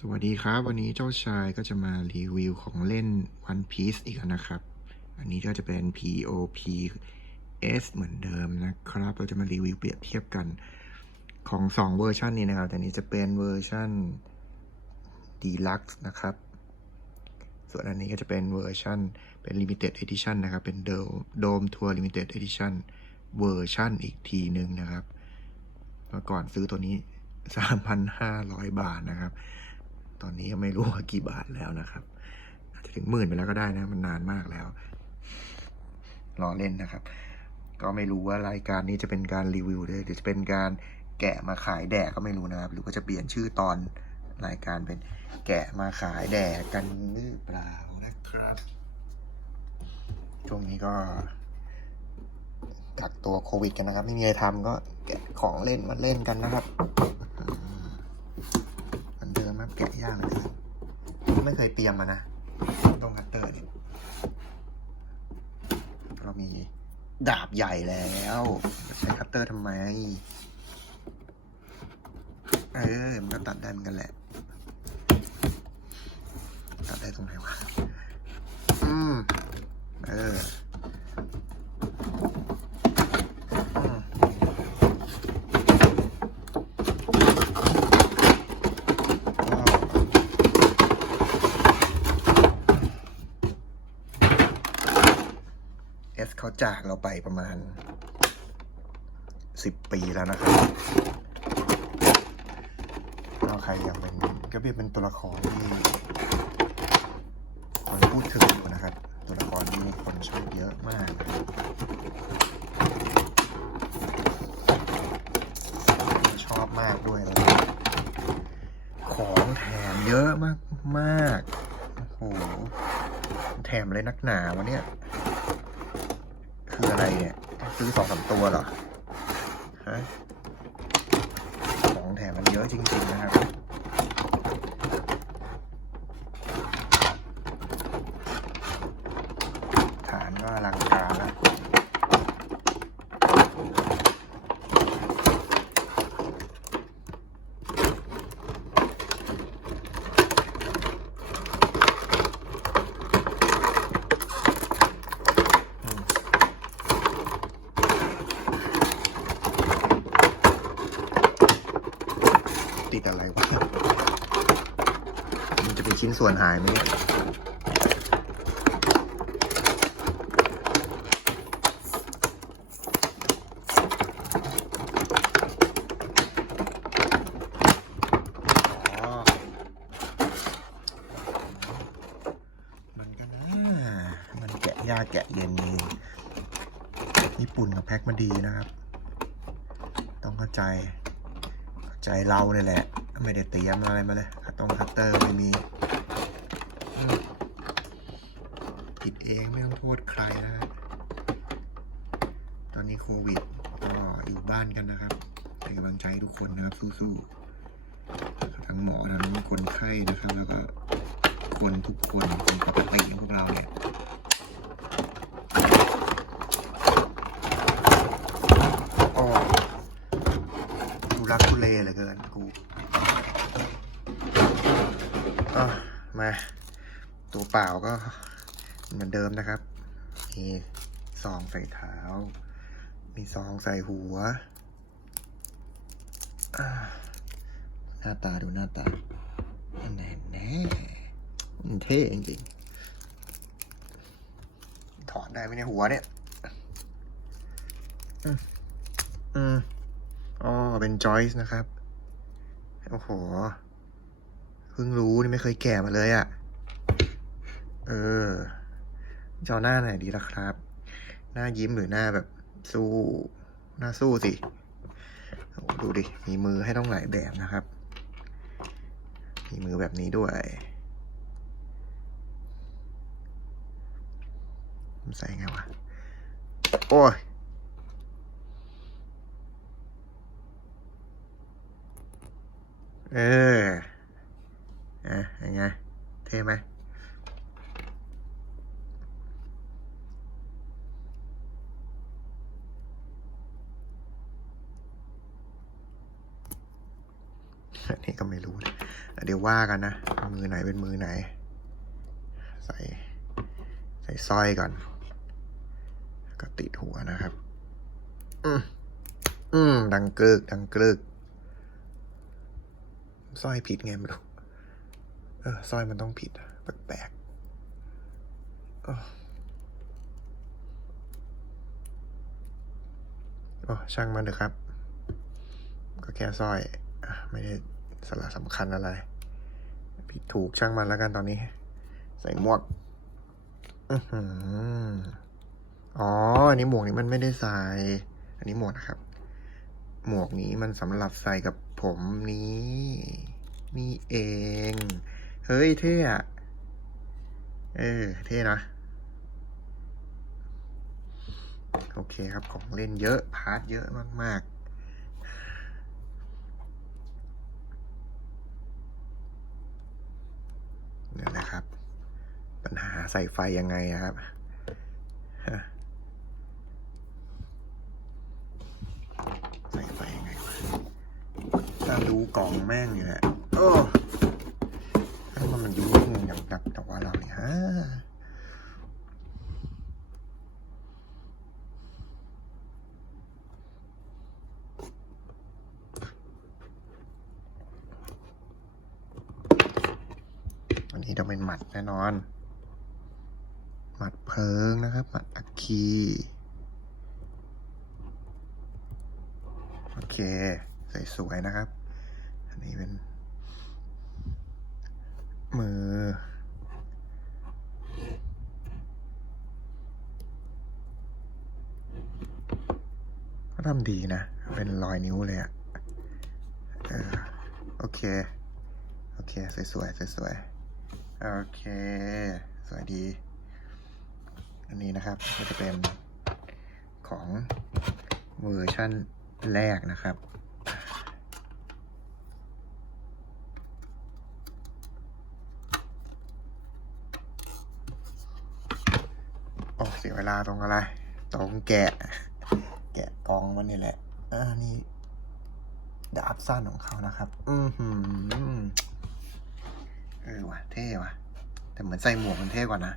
สวัสดีครับ วันนี้เจ้าชายก็จะมารีวิวของเล่น One Piece อีกแล้วนะครับ อันนี้ก็จะเป็น POP S เหมือนเดิมนะครับ เราจะมารีวิวเปรียบเทียบกันของ 2 เวอร์ชันนี้นะครับแต่นี้จะเป็นเวอร์ชัน Deluxe นะครับ ส่วนอันนี้ก็จะเป็นเวอร์ชันเป็น Limited Edition นะครับ เป็นโดมทัวร์ Limited Edition เวอร์ชันอีกทีหนึ่งนะครับเมื่อก่อนซื้อตัวนี้ 3,500 บาทนะครับ ตอนนี้ไม่รู้ว่ากี่บาทแล้วนะครับ อาจจะถึงหมื่นไปแล้วก็ได้นะ มันนานมากแล้วรอเล่นนะครับ ก็ไม่รู้ว่ารายการนี้จะเป็นการรีวิวด้วยหรือจะเป็นการแกะมาขายแดกก็ไม่รู้นะครับ หรือว่าจะเปลี่ยนชื่อตอนรายการเป็นแกะมาขายแดกกันหรือเปล่านะครับช่วงนี้ก็กักตัวโควิดกันนะครับ ไม่มีอะไรทำก็แกะของเล่นมาเล่นกันนะครับอืมเหมือนเดิมครับ แกะยากเลยไม่เคยเตรียมมานะตรงคัตเตอร์เนี่ยเรามีดาบใหญ่แล้วใช้คัตเตอร์ทำไม เออ มันก็ตัดได้เหมือนกันแหละ ตัดได้ตรงไหนวะ อืม เออมว้าวเอสเขา จากเราไปประมาณสิบปีแล้วนะครับก็ใครอยังเป็นก็เป็นตัวละครที่คนพูดถึงอยู่นะครับ ตัวละครที่คนชอบเยอะมากชอบมากด้วยแล้วของแถมเยอะมากมากโอ้โหแถมอะไรนักหนาวะเนี่ย คืออะไรเนี่ยต้อง ซื้อสองสามตัวเหรอฮะของแถมมันเยอะจริงๆนะครับฐานก็อลังการแล้วอืมติดอะไรวะ มันจะเป็น ชิ้นส่วนหายไหมเนี่ยอ๋อมันก็นะมันแกะยากแกะเย็นเองญี่ปุ่นกับแพ็คมาดีนะครับ ต้องเข้าใจเข้าใจเราเลยแหละ ไม่ได้เตรียมอะไรมาเลยตตรงคัตเตอร์ไม่มี ผิดเองไม่ต้องโทษใครนะฮะตอนนี้โควิดก็อยู่บ้านกันนะครับเป็นกำลังใจทุกคนนะครับสู้ๆทั้งหมอทั้งคนไข้นะครับ แล้วก็คนทุกคนคนปกติของพวกเราเนี่ยโอ้ดูรักทุเลเหลือเกินกูอะมา ตัวเปล่าก็เหมือนเดิมนะครับ มีซองใส่เท้า มีซองใส่หัว หน้าตาดูหน้าตา แน่แน่มันเท่จริงๆ ถอดได้ไหมเนี่ยหัวเนี่ยอืมอืมอ๋อ เป็นจอยส์นะครับ โอ้โห เพิ่งรู้นี่ไม่เคยแก่มาเลยอะ่ะ เออจะเอาหน้าไหนดีล่ะครับ หน้ายิ้มหรือหน้าแบบสู้ หน้าสู้สิ ดูดิ มีมือให้ต้องหลายแบบนะครับ มีมือแบบนี้ด้วย ใส่ไงวะ โอ้ยเออ อะยังไง เท่ไหม นี่ก็ไม่รู้นะเดี๋ยวว่ากันนะ มือไหนเป็นมือไหน ใส่ ใส่สร้อยก่อน ก็ติดหัวนะครับ อืมอืมดังกรึกดังกรึกสร้อยผิดไงไม่รู้ เออสร้อยมันต้องผิดแปลกๆโอ้ช่างมันเถอะครับ ก็แค่สร้อย ไม่ได้ สาระสำคัญอะไร ผิดถูกช่างมันแล้วกันตอนนี้ ใส่หมวกอ๋อ อันนี้หมวกนี้มันไม่ได้ใส่ อันนี้หมวกนะครับ หมวกนี้มันสำหรับใส่กับผมนี้ นี่เอง เฮ้ยเท่อะเออ เท่นะโอเคครับของเล่นเยอะ พาร์ทเยอะมาก ๆนี่นแหละครับ ปัญหา ใส่ไฟยังไงครับใส่ไฟยังไงวะถ้ารู้กล่องแม่งอยู่แหละโอ้ถ้ามันมันยุ่งอย่างกับแต่ว่าเราเนี่ยฮะอันนี้ต้องเป็นหมัดแน่นอน หมัดเพลิงนะครับ หมัดอัคคีโอเคใส่สวยนะครับ อันนี้เป็น มือ ก็ทำดีนะ เป็นรอยนิ้วเลยอะเออโอเค โอเค สวยๆสวยๆโอเค สวยดี อันนี้นะครับก็จะเป็นของเวอร์ชั่นแรกนะครับ โอ้เสียเวลาตรงอะไร ตรงแกะ แกะกองมันนี่แหละอ่านี่ดาบสั้นของเขานะครับ อือหือเออว่ะ เท่ว่ะ แต่เหมือนใส่หมวกมันเท่กว่านะ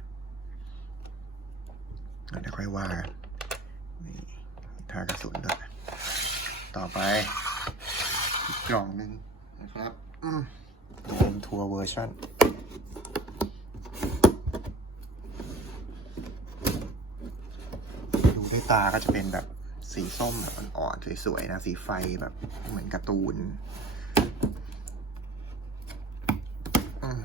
เดี๋ยวค่อยว่ากันนี่ทากระสุนด้วยต่อไปอีกกล่องหนึ่งนะครับอืมโดมทัวร์เวอร์ชันดูด้วยตาก็จะเป็นแบบสีส้มแบบอ่อนๆสวยๆนะ สีไฟแบบเหมือนการ์ตูนอืม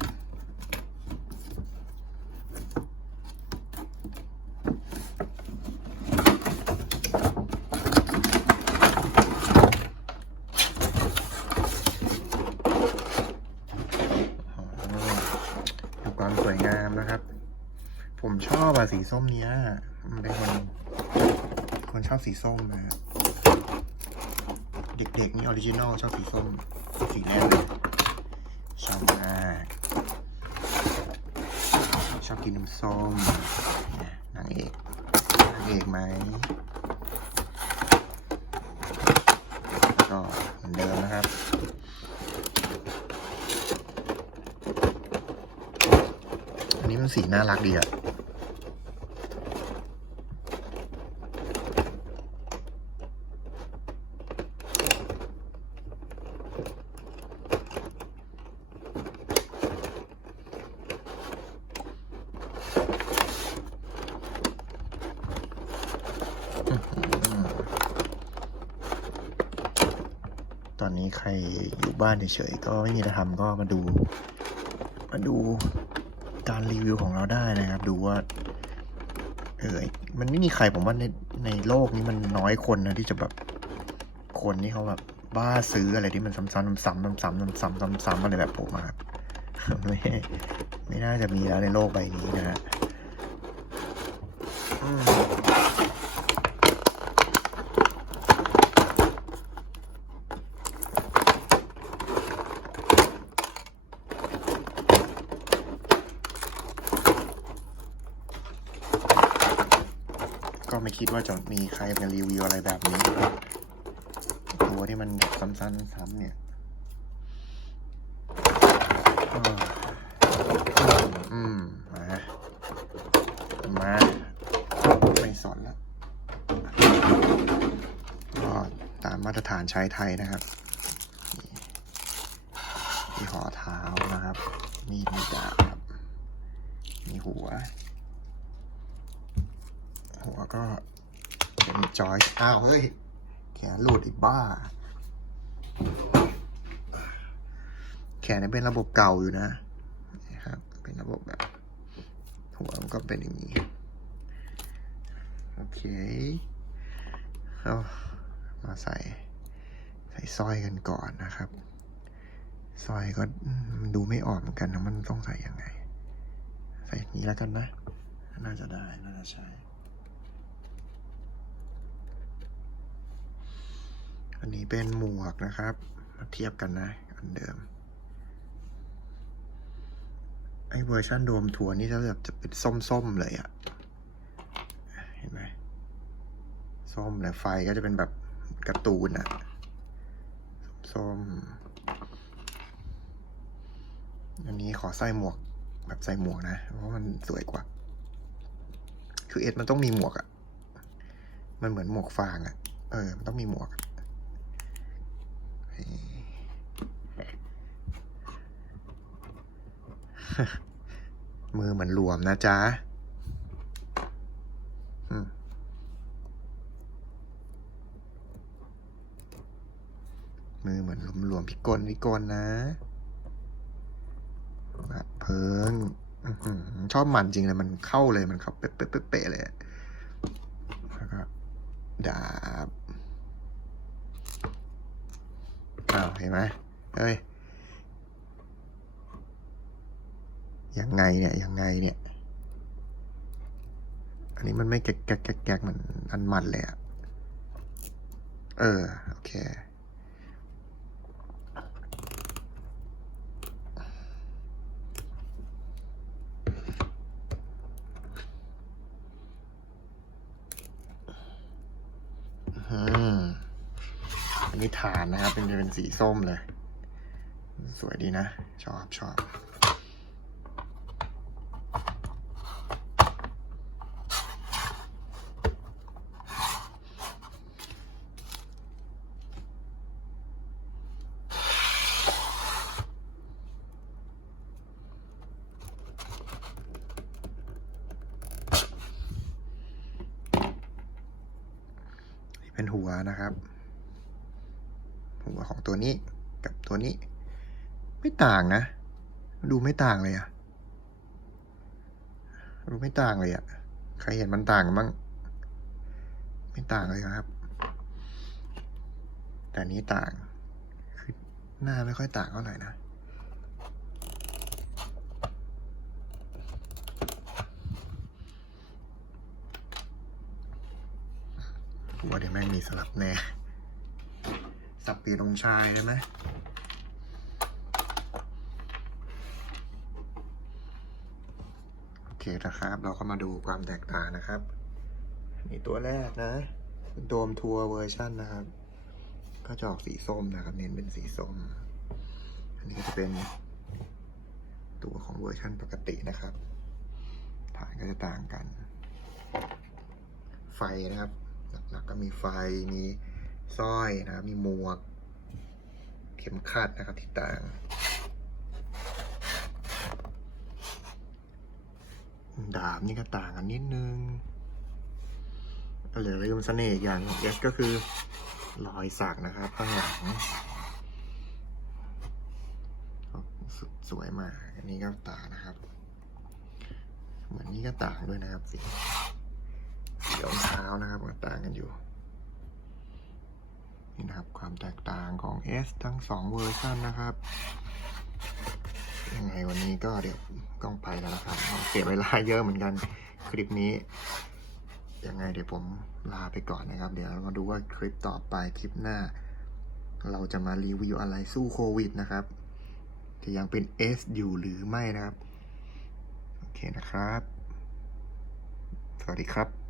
ดูความสวยงามนะครับ ผมชอบอะสีส้มเนี้ยมัน เป็นคนคนชอบสีส้มนะฮะเด็กๆนี่ออริจินอลชอบสีส้มสีแรกเลยชอบมากชอบกินน้ำส้มนางเอกนางเอกไหมก็เหมือนเดิมนะครับอันนี้มันสีน่ารักดีอะอื้อหือตอนนี้ใค รอยู่บ้านเฉยๆก็ไม่มีอะไรทำก็มาดู มาดูการรีวิวของเราได้นะครับ ดูว่าเออมันไม่มีใครผมว่าในในโลกนี้มันน้อยคนนะที่จะแบบคนที่เขาแบบบ้าซื้ออะไรที่มันซ้ำๆซ้ำๆซ้ำๆซ้ำๆซ้ำๆอะไรแบบผมอะครับไม่ไม่น่าจะมีแล้วในโลกใบนี้นะฮะ ไม่คิดว่าจะมีใครมารีวิวอะไรแบบนี้ ตัวที่มันแบบซ้ำๆซ้ำเนี่ยอืมมา มาไม่สอนแล้วก็ตามมาตรฐานใช้ไทยนะครับมีห่อเท้านะครับ มีมีดาครับมีหัว หัวก็เป็นจอย อ้าวเฮ้ย แขนหลุดอีกบ้า แขนนี่เป็นระบบเก่าอยู่นะนะครับ เป็นระบบแบบ หัวมันก็เป็นอย่างนี้ โอเคเอามาใส่ ใส่สร้อยกันก่อนนะครับสร้อยก็มันดูไม่ออกเหมือนกันนะมันต้องใส่ยังไง ใส่อย่างนี้แล้วกันนะ น่าจะได้ น่าจะใช่ อันนี้เป็นหมวกนะครับ มาเทียบกันนะ อันเดิม ไอ้เวอร์ชันโดมทัวร์นี่จะแบบจะเป็นส้มๆเลยอะเห็นไหมส้มเลยไฟก็จะเป็นแบบการ์ตูนอะส้มอันนี้ขอใส่หมวกแบบใส่หมวกนะ เพราะมันสวยกว่า คือเอ็ดมันต้องมีหมวกอะมันเหมือนหมวกฟางอะเออ มันต้องมีหมวกอะ มือเหมือนรวมนะจ๊ะมือเหมือนรวมๆพี่กลพี่กลนะแบบเพิงชอบมันจริงเลย มันเข้าเลยมันเข้าเป๊ะเป๊ะเป๊ะเลยแล้วก็ดาบ อ้าวเห็นไหมเฮ้ยยังไงเนี่ยยังไงเนี่ย อันนี้มันไม่แก๊กแก๊กแก๊กแก๊กเหมือนอันมันเลยอะเออ โอเค อืมอันนี้ฐานนะครับ เป็นเป็นสีส้มเลย สวยดีนะ ชอบชอบเป็นหัวนะครับ ตัวนี้กับตัวนี้ ไม่ต่างนะ ดูไม่ต่างเลยอะดูไม่ต่างเลยอะใครเห็นมันต่างกันบ้งไม่ต่างเลยครับ แต่นี้ต่างคือหน้าไม่ค่อยต่างเท่าไหร่นะหัวเดี๋ยวแม่งมีสลับแน่ สับปีตรงชายใช่ไหมโอเคนะครับ เราก็มาดูความแตกต่างนะครับ นี่ตัวแรกนะโดมทัวร์เวอร์ชันนะครับ ก็จะออกสีส้มนะครับ เน้นเป็นสีส้ม อันนี้ก็จะเป็นตัวของเวอร์ชันปกตินะครับ ฐานก็จะต่างกัน ไฟนะครับ หลักๆก็มีไฟ มี สร้อยนะครับมีหมวก เข็มขัดนะครับที่ต่างดาบนี่ก็ต่างกันนิดนึงเหลือลืมเสน่ห์อีกอย่างเอสก็คือรอยสักนะครับข้างหลังสสวยมาก อันนี้ก็ต่างนะครับ เหมือนนี้ก็ต่างด้วยนะครับสีสีรองเท้านะครับก็ต่างกันอยู่ นี่นะครับ ความแตกต่างของ S ทั้งสองเวอร์ชันนะครับ ยังไงวันนี้ก็เดี๋ยวต้องไปแล้วนะครับเสียเวลาเยอะเหมือนกันคลิปนี้ ยังไงเดี๋ยวผมลาไปก่อนนะครับ เดี๋ยวมาดูว่าคลิปต่อไปคลิปหน้า เราจะมารีวิวอะไรสู้โควิดนะครับจะยังเป็น S อยู่หรือไม่นะครับ โอเคนะครับ สวัสดีครับ